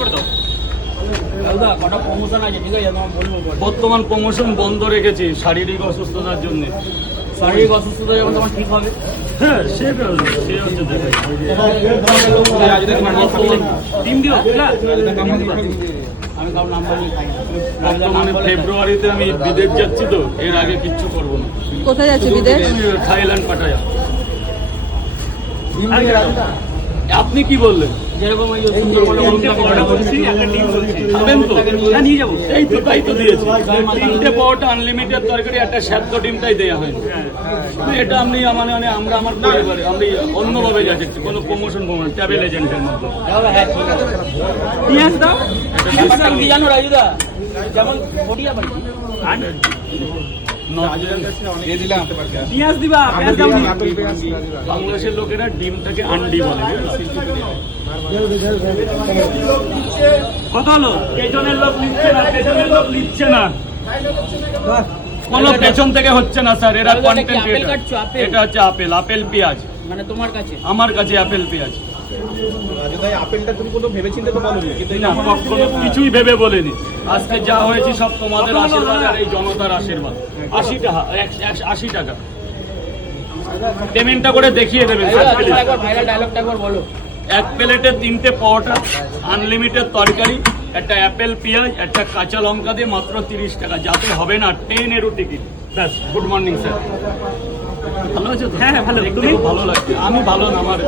করে। দাও দাদা কটা প্রমোশন আছে? ঠিক আছে তোমার বলব পরে। বর্তমান প্রমোশন বন্ধ রেখেছি শারীরিক অসুস্থতার জন্য। শারীরিক অসুস্থতা যখন তোমার ঠিক হবে? হ্যাঁ সেটা সে হচ্ছে টিম দিও আমি কারোর নাম্বার নিয়ে খাই বর্তমানে ফেব্রুয়ারিতে আমি বিদেশ যাচ্ছি তো এর আগে কিচ্ছু করব না। কোথায় যাচ্ছে বিদেশ? থাইল্যান্ড পাঠায়া আপনি কি বললেন? যেরকম ওই যে সুন্দরবনে তিনটে পরোটা বলছি, একটা ডিম বলছি। খাবেন তো? হ্যাঁ, নিয়ে যাব। এই তো তাই তো দিয়েছি। তিনটে পরোটা আনলিমিটেড তরকারি একটা সেদ্ধ ডিমটাই দেওয়া হয়নি। এটা আপনি মানে মানে আমরা আমার পরিবারে আমি অন্যভাবে যাচ্ছি কোনো প্রমোশন প্রমোশন ট্রাভেল এজেন্টের মধ্যে হ্যাঁ পেঁয়াজ দাও। জানো রাজুদা? যেমন ফটিয়া বাড়ি পেঁয়াজ দিবা। বাংলাদেশের লোকেরা ডিমটাকে আন্ডি বলে কত হলো? পেছনের লোক নিচ্ছে না পেছনের লোক নিচ্ছে না। কোনো পেছন থেকে হচ্ছে না স্যার এরা এটা কন্টেন্ট? এটা হচ্ছে আপেল আপেল পেঁয়াজ। মানে তোমার কাছে? আমার কাছে আপেল পেঁয়াজ। আপেলটা তুমি কোনো ভেবেচিন্তে তো বলোনি। কিন্তু না কখনো কিছুই ভেবে বলিনি। আজকে যা হয়েছে সব তোমাদের আশীর্বাদ আর এই জনতার আশীর্বাদ। আশি টাকা এক- এক- আশি টাকা। পেমেন্টটা করে দেখিয়ে দেবেন। ডায়লগটা একবার বলো। এক প্লেটে তিনটে পরোটা আনলিমিটেড তরকারি একটা অ্যাপেল পেঁয়াজ একটা কাঁচা লঙ্কা দিয়ে মাত্র তিরিশ টাকা। যাতে হবে না ট্রেন এরও টিকিট। ব্যাস গুড মর্নিং স্যার ভালো আছো হ্যাঁ ভালো। দেখতে ভালো লাগছে। আমি ভালো না আমার